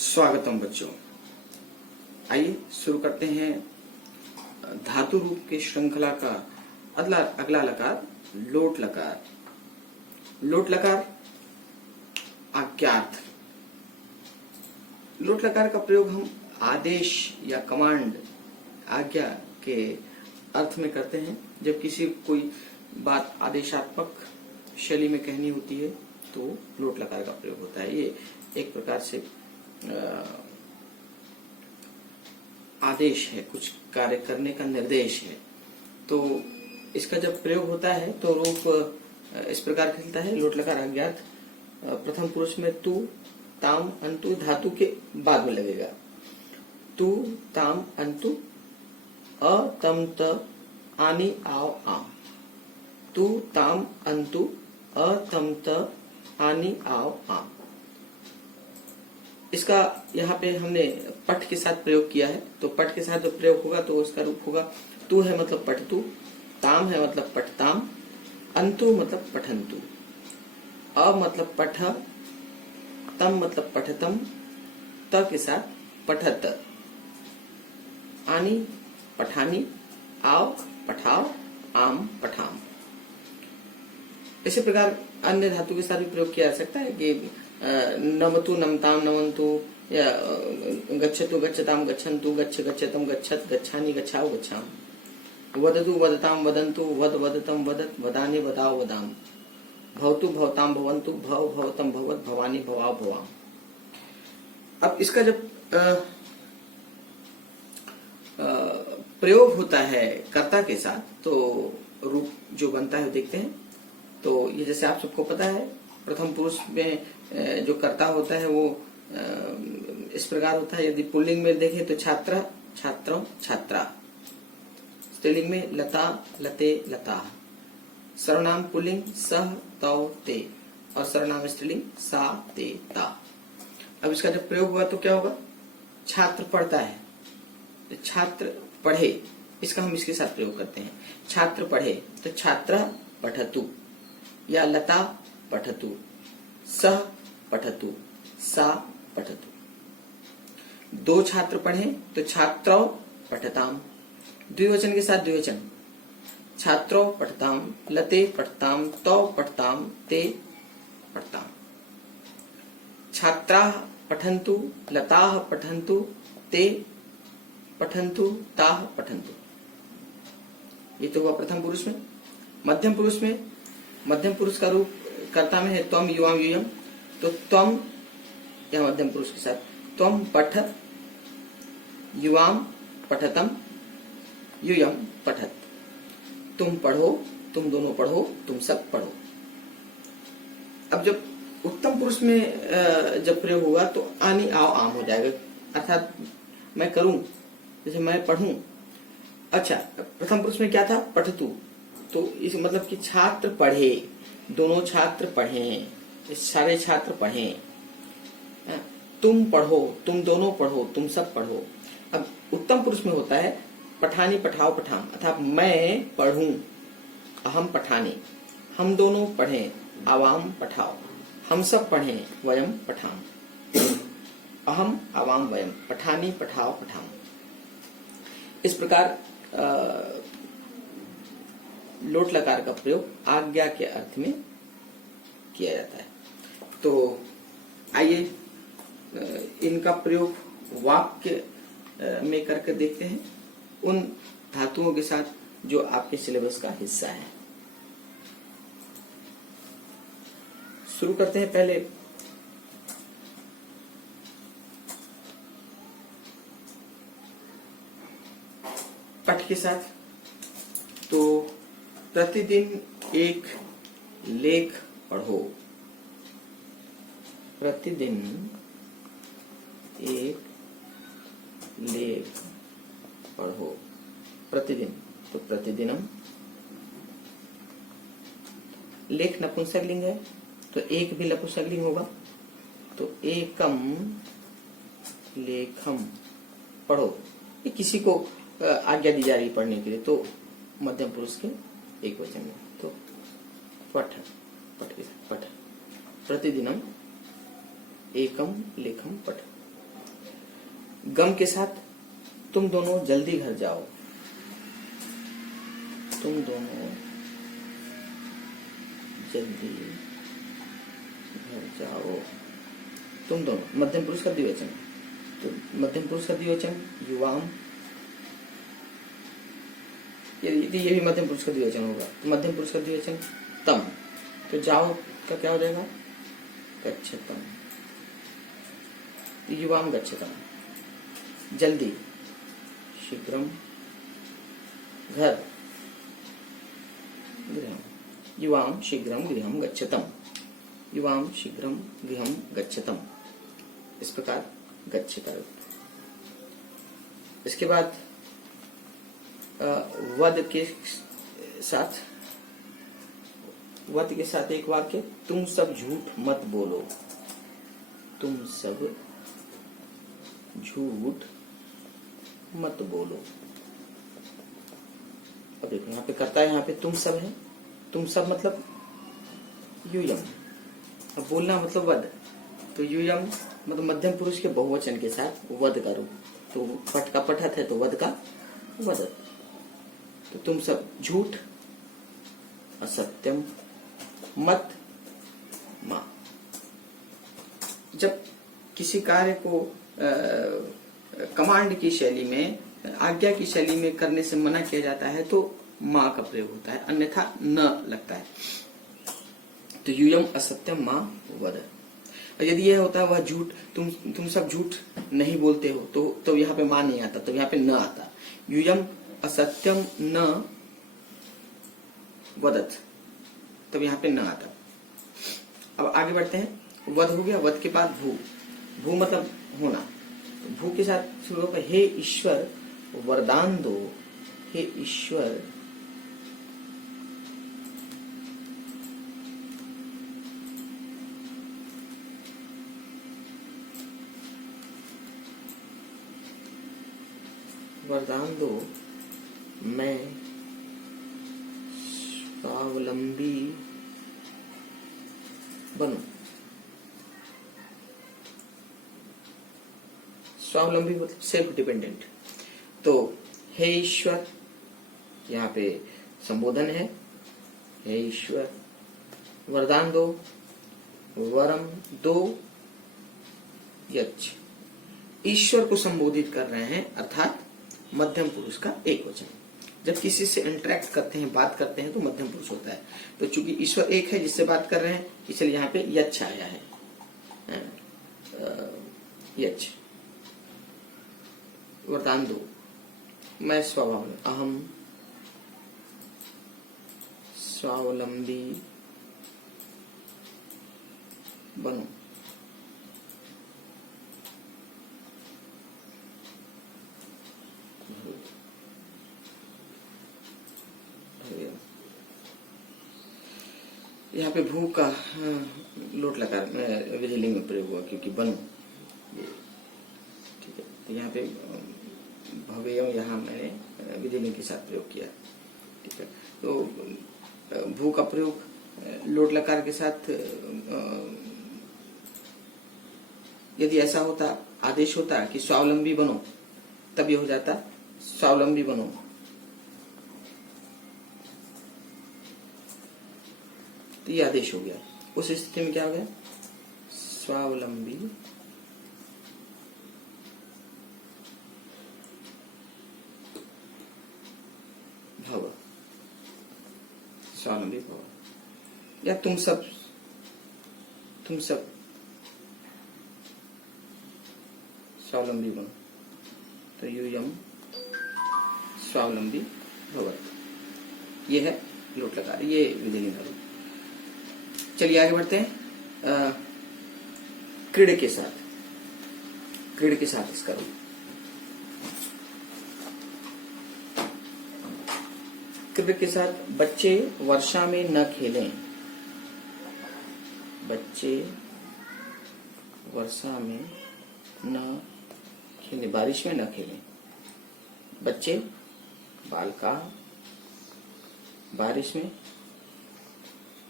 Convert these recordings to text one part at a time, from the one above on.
स्वागतम बच्चों। आइए शुरू करते हैं धातु रूप के श्रृंखला का अगला लकार लोट लकार। लोट लकार आज्ञार्थ। लोट लकार का प्रयोग हम आदेश या कमांड आज्ञा के अर्थ में करते हैं। जब किसी कोई बात आदेशात्मक शैली में कहनी होती है तो लोट लकार का प्रयोग होता है। ये एक प्रकार से आदेश है, कुछ कार्य करने का निर्देश है। तो इसका जब प्रयोग होता है तो रूप इस प्रकार खिलता है। लोट लकार अज्ञात प्रथम पुरुष में तू ताम अंतु धातु के बाद में लगेगा। तू ताम अंतु अ तम त आनी आओ आम। तू ताम अंतु अ तम त आनी आओ आम। इसका यहाँ पे हमने पठ के साथ प्रयोग किया है। तो पठ के साथ जो प्रयोग होगा तो उसका रूप होगा तू है मतलब पठतु, ताम है मतलब पठताम, अंतु मतलब पठंतु, अ मतलब पठ, तम मतलब पठतम, त के साथ पठत, आनी पठानी, आओ पठाओ, आम पठाम। इसी प्रकार अन्य धातु के साथ भी प्रयोग किया जा सकता है कि नमतु नमताम नमंतु, या गच्छतु गच्छताम गच्छन्तु, गच्छ गच्छतम गच्छत, गच्छानि गच्छाओ गच्छाम, वदतु वदताम वदन्तु, वद वदतम वदत, वदानि वदाओ वदाम, भवतु भवताम भवन्तु, भव भवतम भवत, भवानी भवाओ भवाम। अब इसका जब प्रयोग होता है कर्ता के साथ तो रूप जो बनता है देखते हैं। तो ये जैसे आप सबको पता है प्रथम पुरुष में जो कर्ता होता है वो इस प्रकार होता है। यदि पुल्लिंग में देखें तो छात्र छात्रम छात्रा, स्त्रीलिंग में लता लते लता, सर्वनाम पुल्लिंग सह तौ ते और सर्वनाम स्त्रीलिंग सा ते ता। अब इसका जब प्रयोग हुआ तो क्या होगा? छात्र पढ़ता है, तो छात्र पढ़े, इसका हम इसके साथ प्रयोग करते हैं। छात्र पढ़े तो छात्र पठतु या लता पठतु, सह पठतु, सा पठतु। दो छात्र पढ़े तो छात्रौ पठताम, द्विवचन के साथ द्विवचन, छात्रो पठताम, लते पठताम, तौ पठताम, ते पठताम। छात्राः पठन्तु, लताः पठन्तु, ते पठन्तु, ताः पठन्तु। ये तो हुआ प्रथम पुरुष में। मध्यम पुरुष में, मध्यम पुरुष का रूप कर्ता में है त्वम युवाम यूयम। तो त्वम या मध्यम पुरुष के साथ त्वम पठ, युवाम पठतम, यूयम पठत। तुम पढ़ो, तुम दोनों पढ़ो, तुम सब पढ़ो। अब जब उत्तम पुरुष में जब प्रयोग होगा तो आनी आओ आम हो जाएगा, अर्थात मैं करूं, जैसे मैं पढ़ूं। अच्छा, प्रथम पुरुष में क्या था? पठतु। तो इस मतलब कि छात्र पढ़े, दोनों छात्र पढ़ें, सारे छात्र पढ़ें। तुम पढ़ो, तुम दोनों पढ़ो, तुम सब पढ़ो। अब उत्तम पुरुष में होता है पठानी पठाओ पठाम, अर्थात मैं पढ़ूं, अहम पठानी, हम दोनों पढ़ें, आवाम पठाओ, हम सब पढ़ें, वयम पठाम, अहम आवाम वयम, पठानी पठाओ पठाम। इस प्रकार लोट लकार का प्रयोग आज्ञा के अर्थ में किया जाता है। तो आइए इनका प्रयोग वाक्य में करके देखते हैं उन धातुओं के साथ जो आपके सिलेबस का हिस्सा है। शुरू करते हैं पहले पठ के साथ। तो प्रतिदिन एक लेख पढ़ो, प्रतिदिन एक लेख पढ़ो। प्रतिदिन तो प्रतिदिनम, लेख नपुंसकलिंग है तो एक भी नपुंसकलिंग होगा। तो एकम लेखम पढ़ो, ये किसी को आज्ञा दी जा रही पढ़ने के लिए, तो मध्यम पुरुष के एक वचन में। तो पठ, पठ के साथ पठ, प्रतिदिनम एकम लेखम पठ। गम के साथ तुम दोनों जल्दी घर जाओ, तुम दोनों जल्दी घर जाओ, तुम दोनों मध्यम पुरुष का द्विवचन। तो मध्यम पुरुष का द्विवचन युवाम, ये भी मध्यम पुरुष का द्विवचन होगा। तो मध्यम पुरुष का द्विवचन तम, तो जाओ का क्या हो जाएगा गच्छतम, युवाम गच्छतम, जल्दी शीघ्रम, घर गृहम, युवाम शीघ्रम गृहम गच्छतम, युवाम शीघ्रम गृहम गच्छतम, इस प्रकार गच्छता। इसके बाद वद के साथ एक वाक्य, तुम सब झूठ मत बोलो, तुम सब झूठ मत बोलो। अब देखो यहाँ पे करता है, यहाँ पे तुम सब है, तुम सब मतलब यूयम, अब बोलना मतलब वद, तो यूयम मतलब मध्यम पुरुष के बहुवचन के साथ वद करो, तो पट का पठत है तो वद का वदत। तो तुम सब झूठ, असत्यम, मत, मां। जब किसी कार्य को कमांड की शैली में, आज्ञा की शैली में करने से मना किया जाता है तो मां का प्रयोग होता है, अन्यथा न लगता है। तो यूयम असत्यम मां वद। और यदि यह होता है वह झूठ, तुम सब झूठ नहीं बोलते हो, तो यहाँ पे मां नहीं आता, तो यहाँ पे न आता। यूयम असत्यम न वदत, तब यहाँ पे न आता। अब आगे बढ़ते हैं। वध हो गया, वध के बाद भू, भू मतलब होना। भू के साथ शुरू होगा हे ईश्वर वरदान दो, हे ईश्वर वरदान दो, मैं स्वावलंबी बनूं। स्वावलंबी मतलब सेल्फ डिपेंडेंट। तो हे ईश्वर, यहाँ पे संबोधन है, हे ईश्वर वरदान दो, वरम दो यच्छ। ईश्वर को संबोधित कर रहे हैं, अर्थात मध्यम पुरुष का एक वचन। जब किसी से इंटरेक्ट करते हैं, बात करते हैं, तो मध्यम पुरुष होता है। तो चूंकि ईश्वर एक है जिससे बात कर रहे हैं, इसलिए यहाँ पे यच्छ आया है, यच्छ वरदान दो, मैं अहम स्वावलंबी बनूं। यहाँ पे भू का लोट लकार विधिलिंग में प्रयोग हुआ, क्योंकि बनूं, ठीक है। तो यहाँ पे भवेयम, यहाँ मैंने विधिलिंग के साथ प्रयोग किया, ठीक है। तो भू का प्रयोग लोट लकार के साथ, यदि ऐसा होता, आदेश होता कि स्वावलंबी बनो, तब ये हो जाता स्वावलंबी बनो। तो ये आदेश हो गया। उस स्थिति में क्या हो गया, स्वावलंबी भव, स्वावलंबी भव। या तुम सब स्वावलंबी बनो, तो यूयम स्वावलंबी भवत्। ये है लोट लकार, ये विधिलिंग का रूप। चलिए आगे बढ़ते हैं। क्रीड़ के साथ इसका रूप। क्रीड़ के साथ बच्चे वर्षा में न खेलें, बच्चे वर्षा में न खेलें, बारिश में न खेलें। बच्चे बालका, बारिश में,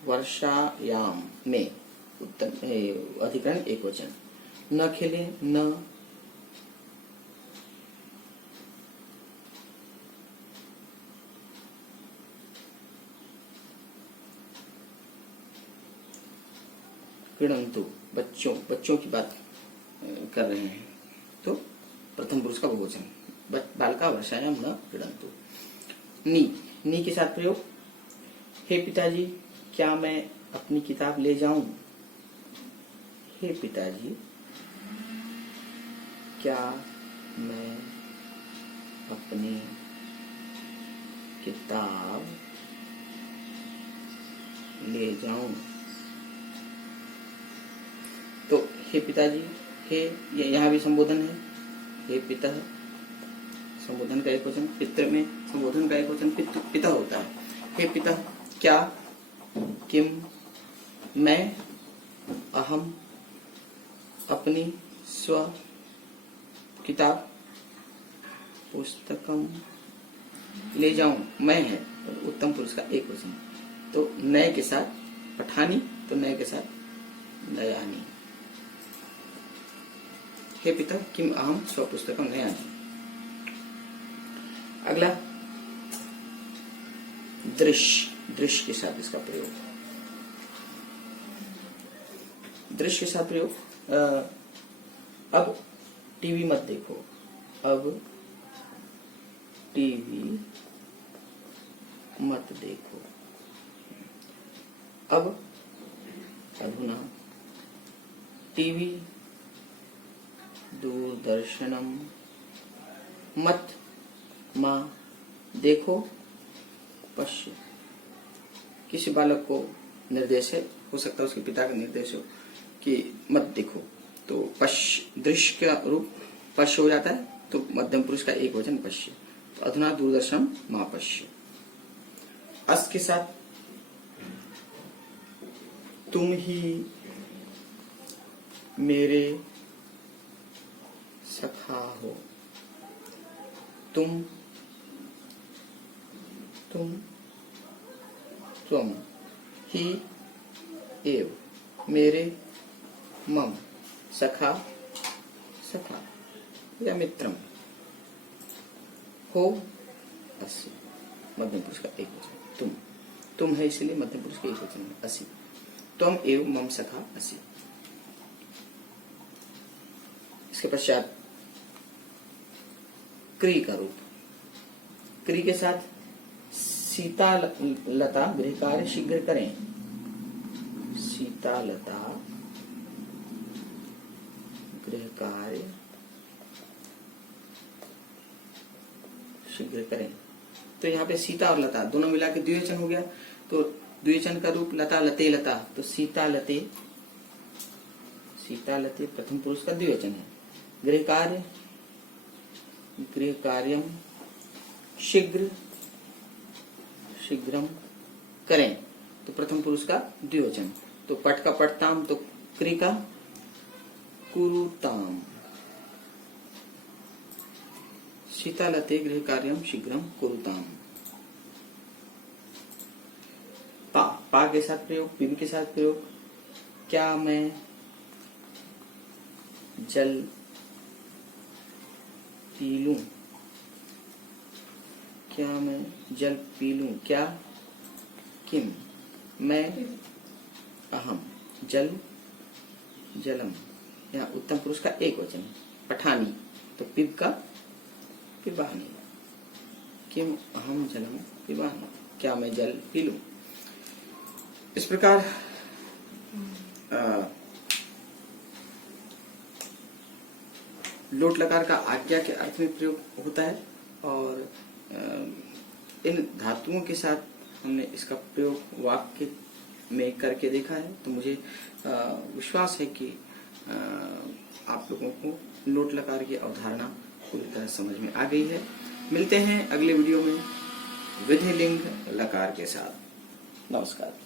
वर्षायाम में उत्तम अधिकरण एक वचन, न खेलें, न क्रीडन्तु, बच्चों की बात कर रहे हैं, तो प्रथम पुरुष का बहुवचन, बालका वर्षायाम न क्रीडन्तु। नी के साथ प्रयोग, हे पिताजी क्या मैं अपनी किताब ले जाऊं? हे पिताजी क्या मैं अपनी किताब ले जाऊं? तो हे पिताजी, हे यहाँ भी संबोधन है, हे पिता संबोधन का एक वचन, पितृ में संबोधन का एक वचन पिता होता है। हे पिता क्या, किम, मैं, अहम, अपनी, स्व, किताब, पुस्तकम ले जाऊं, मैं है तो उत्तम पुरुष का एक वचन, तो नए के साथ पठानी, तो नए के साथ नयानी। हे पिता किम अहम स्वपुस्तकम नयानी। अगला दृश्य के साथ इसका प्रयोग, दृश्य के साथ प्रयोग, अब टीवी मत देखो, अब टीवी मत देखो, अब अधुना टीवी दूरदर्शनम मत मा देखो पश्य। किसी बालक को निर्देश है, हो सकता है उसके पिता का निर्देश हो कि मत देखो, तो पश्य, दृश्य का रूप पश्य हो जाता है, तो मध्यम पुरुष का एक वचन पश्य, तो अधुना दूरदर्शन मा पश्य। अस के साथ तुम ही मेरे सखा हो, तुम ही एव मेरे मम सखा या मित्रम हो असि, मध्यम पुरुष का एक वचन, तुम है इसलिए मध्यम पुरुष का एक वचन है असि, त्वम एव मम सखा असि। इसके पश्चात क्री का रूप, क्री के साथ सीता लता गृह कार्य शीघ्र करें, सीता लता गृह कार्य शीघ्र करें, तो यहाँ पे सीता और लता दोनों मिला के द्विवचन हो गया, तो द्विवचन का रूप लता लते लता, तो सीता लते प्रथम पुरुष का द्विवचन है। गृह कार्यम शीघ्रम करें, तो प्रथम पुरुष का द्विवचन, तो पट का पटताम, तो क्री का कुरुताम। सीतालते गृह कार्यम शीघ्रम कुरुताम। पा के साथ प्रयोग, पीवी के साथ प्रयोग, क्या मैं जल पी लूं, क्या मैं जल पी लूं, क्या, किम, मैं, अहम, जलम, यहाँ उत्तम पुरुष का एक वचन, पठानी, तो पिब का पिबानी, किम अहम जलम पिबानी, क्या मैं जल पी लूं। इस प्रकार लोट लकार का आज्ञा के अर्थ में प्रयोग होता है, और इन धातुओं के साथ हमने इसका प्रयोग वाक्य में करके देखा है, तो मुझे विश्वास है कि आप लोगों को लोट लकार की अवधारणा पूरी तरह समझ में आ गई है। मिलते हैं अगले वीडियो में विधिलिंग लकार के साथ। नमस्कार।